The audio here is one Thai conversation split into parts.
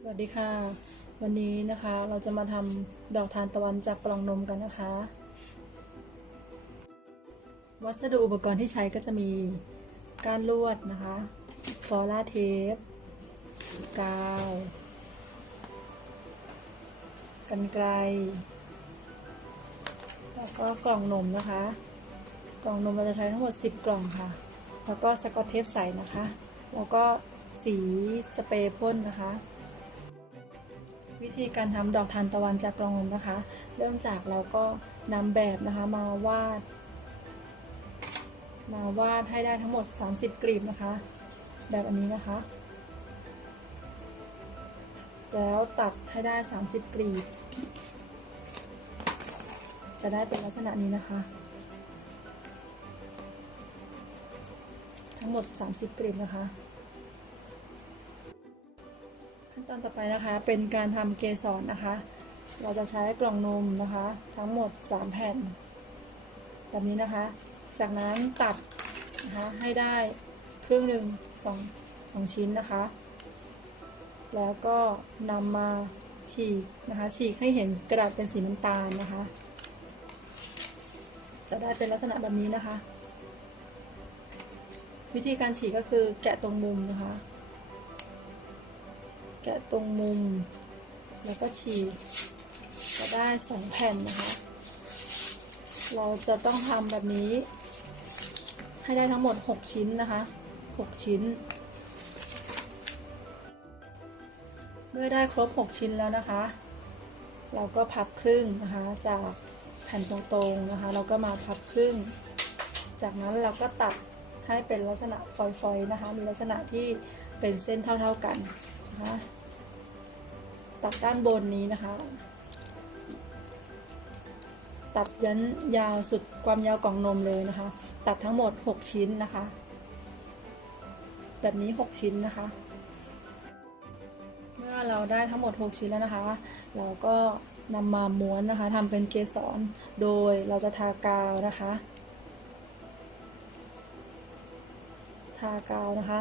สวัสดีค่ะ วันนี้นะคะเราจะมาทำดอกทานตะวันจากกล่องนมกันนะคะ วัสดุอุปกรณ์ที่ใช้ก็จะมีก้านลวดนะคะฟอร่าเทปกาวกันไกล แล้วก็กล่องนมนะคะ กล่องนมเราจะใช้ทั้งหมด 10 กล่องค่ะ แล้วก็สกอตเทปใสนะคะ แล้วก็สีสเปรย์พ่นนะคะ วิธีการทำดอกทานตะวันจากกล่องนมนะคะ เริ่มจากเราก็นำแบบนะคะมาวาด มาวาดให้ได้ทั้งหมด 30 กลีบนะคะ แบบอันนี้นะคะ แล้วตัดให้ได้ 30 กลีบ จะได้เป็นลักษณะนี้นะคะ ทั้งหมด 30 กลีบนะคะ ขั้นตอนต่อไปนะคะเป็นการทำเกสรนะคะ เราจะใช้กล่องนมนะคะ ทั้งหมด 3 แผ่น แบบนี้นะคะ จากนั้นตัดนะคะให้ได้ครึ่งหนึ่งสองสองชิ้นนะคะ แล้วก็นำมาฉีกนะคะฉีกให้เห็นกระดาษเป็นสีน้ำตาลนะคะ จะได้เป็นลักษณะแบบนี้นะคะ วิธีการฉีกก็คือแกะตรงมุมนะคะ แกะตรงมุม แล้วก็ฉีกจะได้สองแผ่นนะคะ เราจะต้องทำแบบนี้ ให้ได้ทั้งหมด 6 ชิ้นนะคะ 6 ชิ้น เมื่อได้ครบ 6 ชิ้นแล้วนะคะ เราก็พับครึ่งนะคะจากแผ่นตรงๆนะคะ เราก็มาพับครึ่ง จากนั้นเราก็ตัดให้เป็นลักษณะฟอยๆนะคะ มีลักษณะที่เป็นเส้นเท่าๆกันนะคะ ตัดด้านบนนี้นะคะ ตัดยันยาวสุดความยาวกล่องนมเลยนะคะ ตัดทั้งหมด 6 ชิ้นนะคะ แบบนี้ 6 ชิ้นนะคะ เมื่อเราได้ทั้งหมด 6 ชิ้นแล้วนะคะ เราก็นำมาม้วนนะคะทำเป็นเกสรโดยเราจะทากาวนะคะ ทากาวนะคะ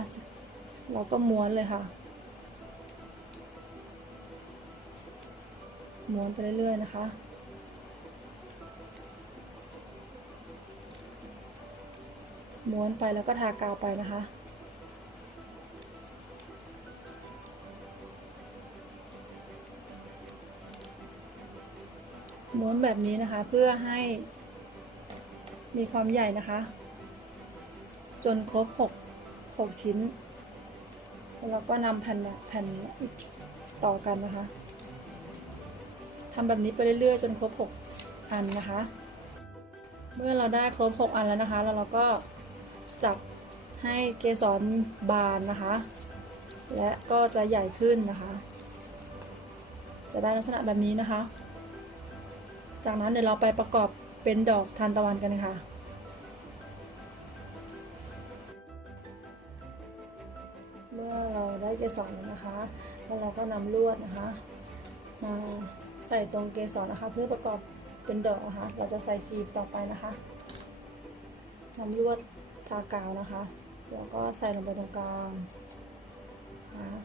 เราก็ม้วนเลยค่ะ ม้วนไปเรื่อยๆนะคะ ม้วนไปแล้วก็ทากาวไปนะคะม้วนแบบนี้นะคะเพื่อให้มีความใหญ่นะคะ จนครบ 6 6 ชิ้น แล้วก็นำแผ่นแผ่นต่อกันนะคะ ทำแบบนี้ไปเรื่อยๆ จนครบ 6 อันนะคะ เมื่อเราได้ครบ 6 อันแล้วนะคะ แล้วเราก็จับให้เกสรบานนะคะ และก็จะใหญ่ขึ้นนะคะ จะได้ลักษณะแบบนี้นะคะ จากนั้นเดี๋ยวเราไปประกอบเป็นดอกทานตะวันกันค่ะเมื่อเราได้เกสรแล้วนะคะ แล้วเราก็นำลวดนะคะมา ใส่ตรงเกสรนะคะ เพื่อประกอบเป็นดอกนะคะ เราจะใส่กลีบต่อไปนะคะนำลวดทากาวนะคะ แล้วก็ใส่ลงไปตรงกลางนะคะ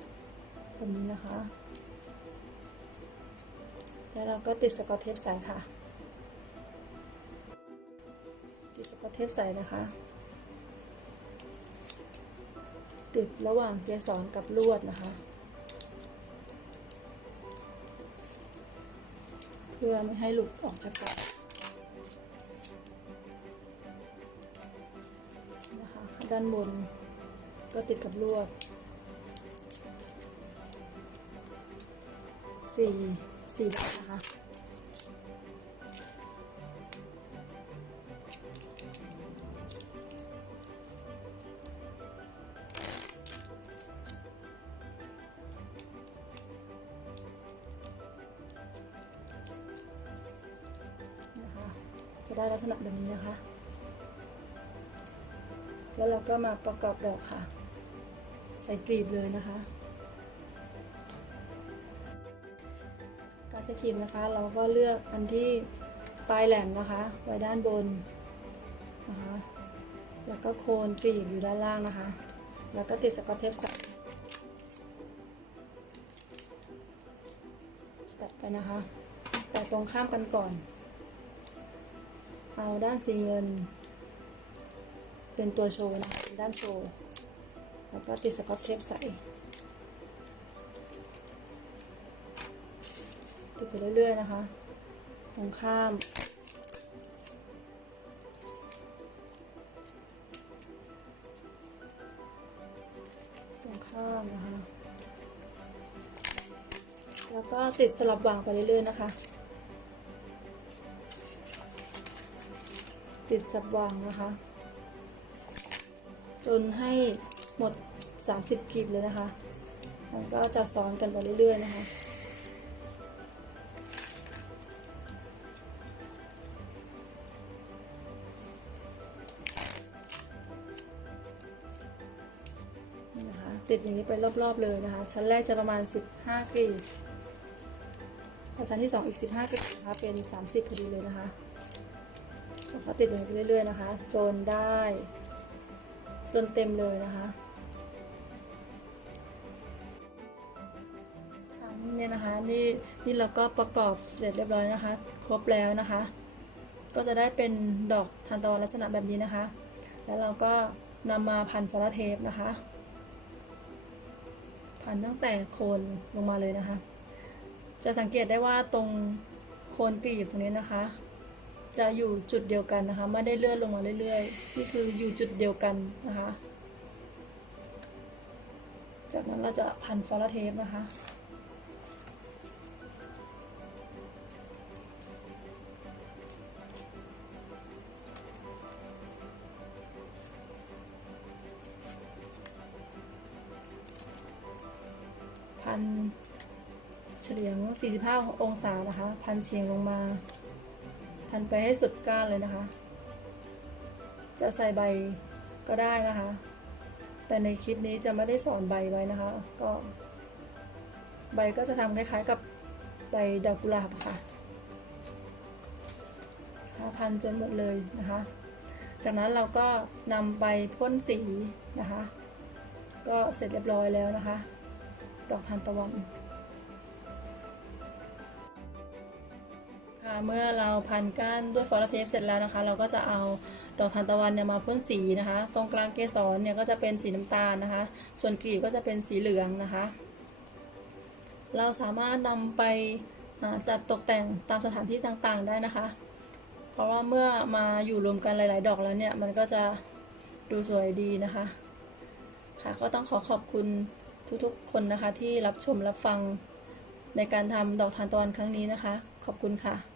แบบนี้นะคะ แล้วเราก็ติดสกอตเทปใส่ค่ะ ติดสกอตเทปใส่นะคะ ติดระหว่างเกสรกับลวดนะคะ พื่อไม่ให้หลุดออกจากกันนะคะด้านบนก็ติดกับลวดสี่สี่ดอกนะคะ จะได้ลักษณะแบบนี้นะคะ แล้วเราก็มาประกอบดอกค่ะ ใส่กลีบเลยนะคะ การใส่กลีบนะคะ เราก็เลือกอันที่ปลายแหลมนะคะ ไว้ด้านบนนะคะ แล้วก็โคนกลีบอยู่ด้านล่างนะคะ แล้วก็ติดสกอตเทปใส่แปะไปนะคะ แปะตรงข้ามกันก่อน เอาด้านสีเงิน เป็นตัวโชว์นะคะเป็นด้านโชว์ แล้วก็ติดสกอตเทปใส่ติดไปเรื่อยๆนะคะ ตรงข้ามตรงข้ามนะคะ แล้วก็ติดสลับวางไปเรื่อยๆนะคะ ติดสับวางนะคะ จนให้หมด 30กลีบเลยนะคะมันก็จะซ้อนกันไปเรื่อยๆนะคะนี่นะคะติดอย่างนี้ไปรอบๆเลยนะคะ ชั้นแรกจะประมาณ 15กลีบพอชั้นที่ 2 อีก 15กลีบนะคะ เป็น 30พอดีเลยนะคะ แล้วก็ติดอย่างไปเรื่อยๆนะคะ จนได้ จนเต็มเลยนะคะค่ะเนี่ยนะคะนี่นี่เราก็ประกอบเสร็จเรียบร้อยนะคะ ครบแล้วนะคะ ก็จะได้เป็นดอกทานตะวันลักษณะแบบนี้นะคะ แล้วเราก็นำมาพันฟอร์เทปนะคะ พันตั้งแต่โคนลงมาเลยนะคะ จะสังเกตได้ว่าตรงโคนกลีบตรงนี้นะคะ จะอยู่จุดเดียวกันนะคะ ไม่ได้เลื่อนลงมาเรื่อยๆ นี่คืออยู่จุดเดียวกันนะคะ จากนั้นเราจะพันฟอร์เทปนะคะพันเฉลียง 45 องศานะคะ พันเฉียงลงมา พันไปให้สุดก้านเลยนะคะ จะใส่ใบก็ได้นะคะ แต่ในคลิปนี้จะไม่ได้สอนใบไว้นะคะ ก็ ใบก็จะทำคล้ายๆกับใบดอกกุหลาบค่ะพันจนหมดเลยนะคะ จากนั้นเราก็นำไปพ่นสีนะคะ ก็เสร็จเรียบร้อยแล้วนะคะ ดอกทานตะวัน เมื่อเราพันก้านด้วยฟอร์เทปเสร็จแล้วนะคะ เราก็จะเอาดอกทานตะวันเนี่ยมาพ่นสีนะคะ ตรงกลางเกสรเนี่ยก็จะเป็นสีน้ำตาลนะคะ ส่วนกลีบก็จะเป็นสีเหลืองนะคะ เราสามารถนำไปจัดตกแต่งตามสถานที่ต่างๆได้นะคะ เพราะว่าเมื่อมาอยู่รวมกันหลายๆ ดอกแล้วเนี่ยมันก็จะดูสวยดีนะคะค่ะก็ต้องขอขอบคุณทุกๆคนนะคะที่รับชมรับฟังในการทำดอกทานตะวันครั้งนี้นะคะ ขอบคุณค่ะ